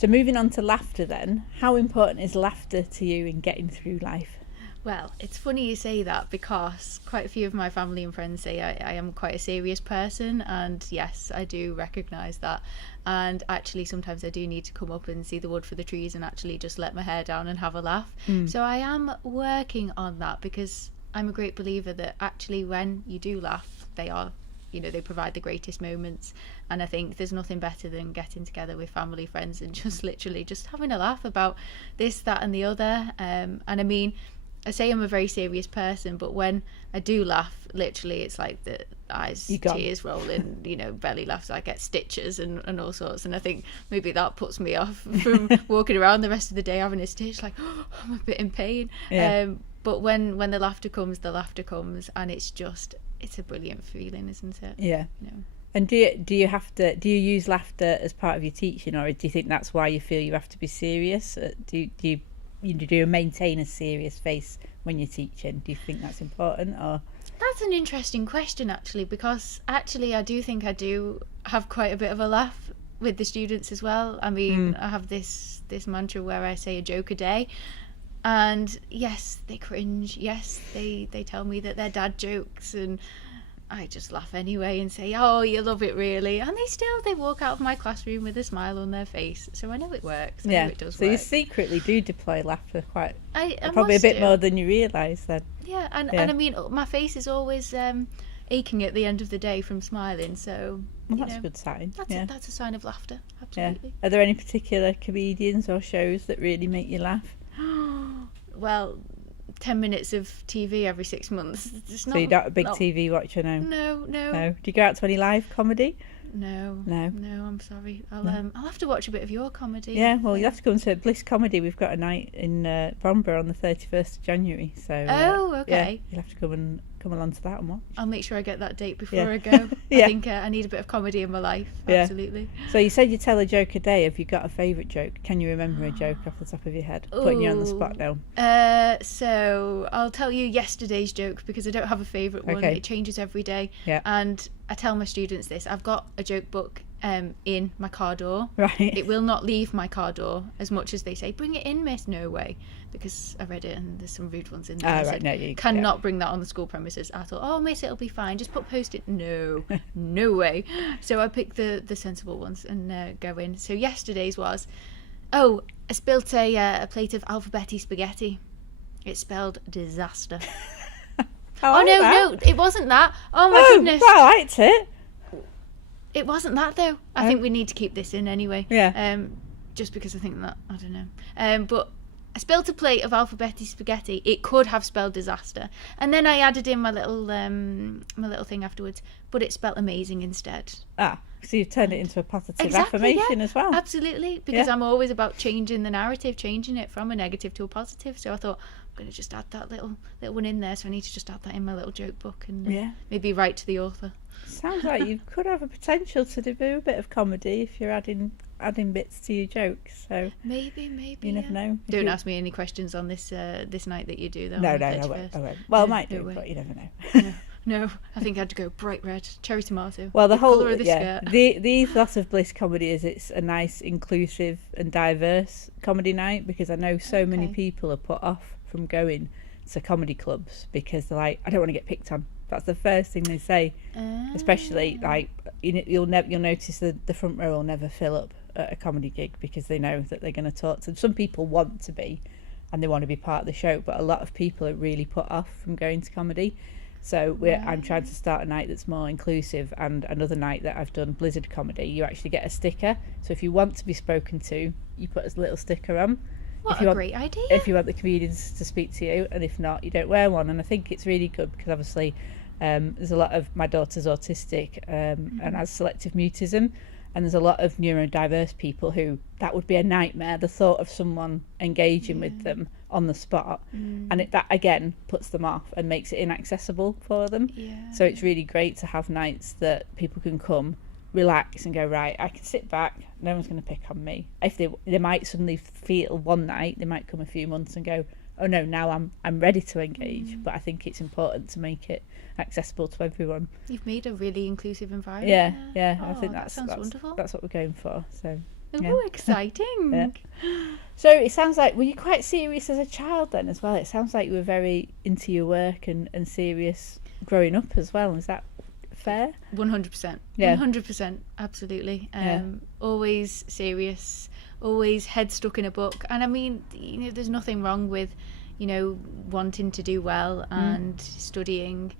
So moving on to laughter then, how important is laughter to you in getting through life? Well, it's funny you say that because quite a few of my family and friends say I am quite a serious person, and yes, I do recognise that. And actually, sometimes I do need to come up and see the wood for the trees and actually just let my hair down and have a laugh. So I am working on that because I'm a great believer that actually when you do laugh, they provide the greatest moments. And I think there's nothing better than getting together with family, friends, and just literally just having a laugh about this, that, and the other. And I mean, I say I'm a very serious person, but when I do laugh, literally it's like the eyes, tears rolling, belly laughs, I get stitches and all sorts. And I think maybe that puts me off from walking around the rest of the day having a stitch, like, oh, I'm a bit in pain. But when the laughter comes, and it's a brilliant feeling, isn't it? Yeah. And do you use laughter as part of your teaching, or do you think that's why you feel you have to be serious? Do you maintain a serious face when you're teaching? Do you think that's important, or? That's an interesting question, actually, because actually I do think I do have quite a bit of a laugh with the students as well. I mean, I have this mantra where I say a joke a day, and yes, they cringe. Yes, they tell me that they're dad jokes, and I just laugh anyway and say, oh, you love it really. And they walk out of my classroom with a smile on their face. So I know it works. I know it does work. So you secretly do deploy laughter probably a bit more than you realise then. Yeah, and I mean, my face is always aching at the end of the day from smiling. So that's a good sign. That's a sign of laughter, absolutely. Yeah. Are there any particular comedians or shows that really make you laugh? Well, 10 minutes of TV every 6 months. So you're not a big TV watcher now? No. Do you go out to any live comedy? No, I'm sorry. I'll have to watch a bit of your comedy. Yeah, well, you have to come to Bliss Comedy. We've got a night in Bromborough on the 31st of January. So okay. Yeah, you'll have to come along to that and watch. I'll make sure I get that date before I go. I think I need a bit of comedy in my life. Absolutely. So you said you tell a joke a day. Have you got a favourite joke? Can you remember a joke off the top of your head? Putting you on the spot now. So I'll tell you yesterday's joke because I don't have a favourite one. It changes every day. Yeah. And I tell my students this. I've got a joke book in my car door. Right. It will not leave my car door as much as they say, bring it in, miss. No way. Because I read it and there's some rude ones in there. Right, no, you cannot bring that on the school premises. I thought, oh, miss, it'll be fine. Just put post-it. No, no way. So I picked the sensible ones and go in. So yesterday's was, I spilt a plate of alphabeti spaghetti. It's spelled disaster. No, it wasn't that. Oh my goodness. I liked it. It wasn't that though. I think we need to keep this in anyway. Yeah. Just because I think that, I don't know. But I spilt a plate of alphabeti spaghetti. It could have spelled disaster. And then I added in my little thing afterwards, but it spelled amazing instead. So you've turned it into a positive affirmation as well. Absolutely, because I'm always about changing the narrative, changing it from a negative to a positive. So I thought, I'm going to just add that little one in there. So I need to just add that in my little joke book and maybe write to the author. Sounds like you could have a potential to do a bit of comedy if you're adding bits to your jokes. So maybe you never know. Don't ask me any questions on this night that you do though. No, I won't. Well, I might do, but you never know. No, I think I had to go bright red, cherry tomato. Well, the whole colour of the skirt. The ethos of Bliss Comedy is it's a nice, inclusive and diverse comedy night, because I know so many people are put off from going to comedy clubs because they're like, I don't want to get picked on. That's the first thing they say. Especially like you'll notice the front row will never fill up at a comedy gig because they know that they're going to talk to. Some people want to be, and they want to be part of the show, but a lot of people are really put off from going to comedy. So I'm trying to start a night that's more inclusive, and another night that I've done, Blizzard Comedy, you actually get a sticker. So if you want to be spoken to, you put a little sticker on. Great idea. If you want the comedians to speak to you, and if not, you don't wear one. And I think it's really good because obviously there's a lot of, my daughter's autistic and has selective mutism, and there's a lot of neurodiverse people who that would be a nightmare, the thought of someone engaging with them on the spot, and that again puts them off and makes it inaccessible for them. So it's really great to have nights that people can come, relax and go, right, I can sit back, no one's going to pick on me. If they might suddenly feel one night, they might come a few months and go, oh no, now I'm ready to engage. But I think it's important to make it accessible to everyone. You've made a really inclusive environment. Yeah. I think that sounds wonderful. That's what we're going for. So Oh, exciting. Yeah. So it sounds like, were you quite serious as a child then as well? It sounds like you were very into your work and serious growing up as well. Is that fair? 100%. Yeah. 100%. Absolutely. Yeah. Always serious, always head stuck in a book. And I mean, there's nothing wrong with, wanting to do well and studying.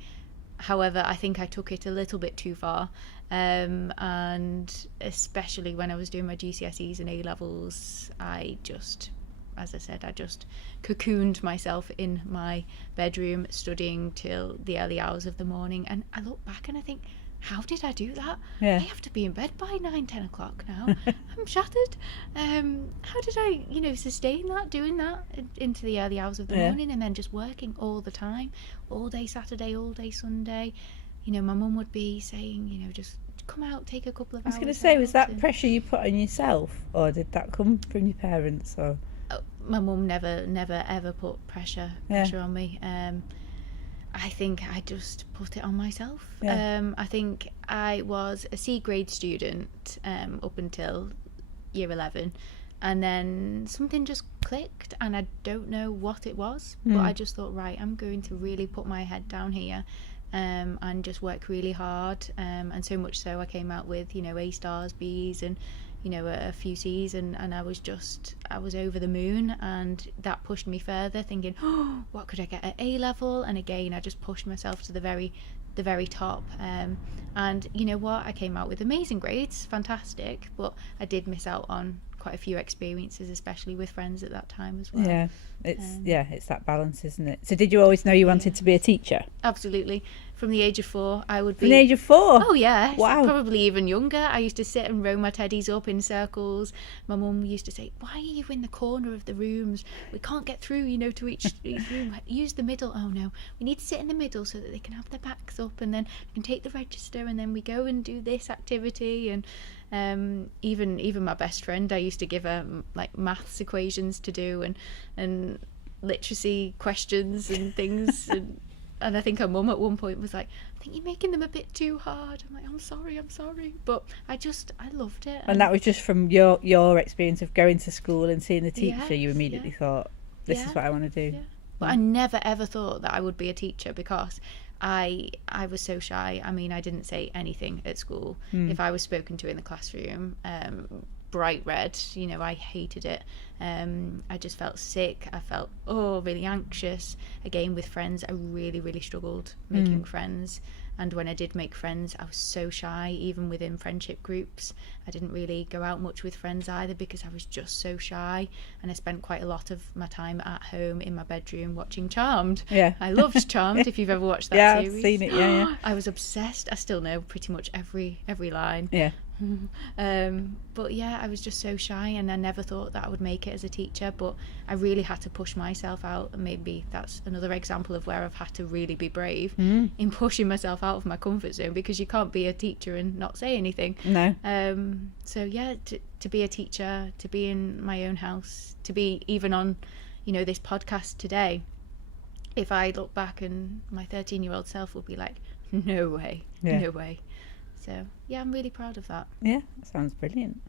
However, I think I took it a little bit too far. And especially when I was doing my GCSEs and A-levels, as I said, I just cocooned myself in my bedroom studying till the early hours of the morning. And I look back and I think, how did I do that? Yeah. I have to be in bed by 9-10 o'clock now. I'm shattered. How did I sustain that, doing that into the early hours of the morning, and then just working all the time, all day Saturday, all day Sunday. My mum would be saying, just come out, take a couple of hours. I was going to say, was that pressure you put on yourself, or did that come from your parents? Or my mum never ever put pressure on me. I think I just put it on myself. I think I was a C grade student up until year 11, and then something just clicked, and I don't know what it was, but I just thought, right, I'm going to really put my head down here and just work really hard, and so much so I came out with A stars, B's, and a few C's, and I was over the moon, and that pushed me further, thinking, oh, what could I get at A level? And again, I just pushed myself to the very top, and you know what, I came out with amazing grades, fantastic, but I did miss out on quite a few experiences, especially with friends at that time as well. It's that balance, isn't it? So did you always know you wanted to be a teacher? Absolutely. From the age of 4, I would be... From the age of 4? Oh, yeah. Wow. Probably even younger. I used to sit and row my teddies up in circles. My mum used to say, why are you in the corner of the rooms? We can't get through, to each room. Use the middle. Oh, no. We need to sit in the middle so that they can have their backs up, and then we can take the register, and then we go and do this activity. And even my best friend, I used to give her like maths equations to do, and literacy questions and things, and I think her mum at one point was like, I think you're making them a bit too hard. I'm like, I'm sorry, but I loved it. And that was just from your experience of going to school and seeing the teacher. You immediately thought, this is what I want to do. But I never ever thought that I would be a teacher, because I was so shy. I mean, I didn't say anything at school. If I was spoken to in the classroom, bright red, I hated it. I just felt sick. I felt really anxious. Again, with friends, I really struggled making friends. And when I did make friends, I was so shy, even within friendship groups. I didn't really go out much with friends either, because I was just so shy. And I spent quite a lot of my time at home in my bedroom watching Charmed. Yeah. I loved Charmed, if you've ever watched that series. Yeah, I've seen it, yeah. I was obsessed. I still know pretty much every line. Yeah. But yeah, I was just so shy, and I never thought that I would make it as a teacher, but I really had to push myself out, and maybe that's another example of where I've had to really be brave in pushing myself out of my comfort zone, because you can't be a teacher and not say anything. No. So yeah, to be a teacher, to be in my own house, to be even on this podcast today, if I look back, and my 13-year-old self will be like, no way. So yeah, I'm really proud of that. Yeah, that sounds brilliant.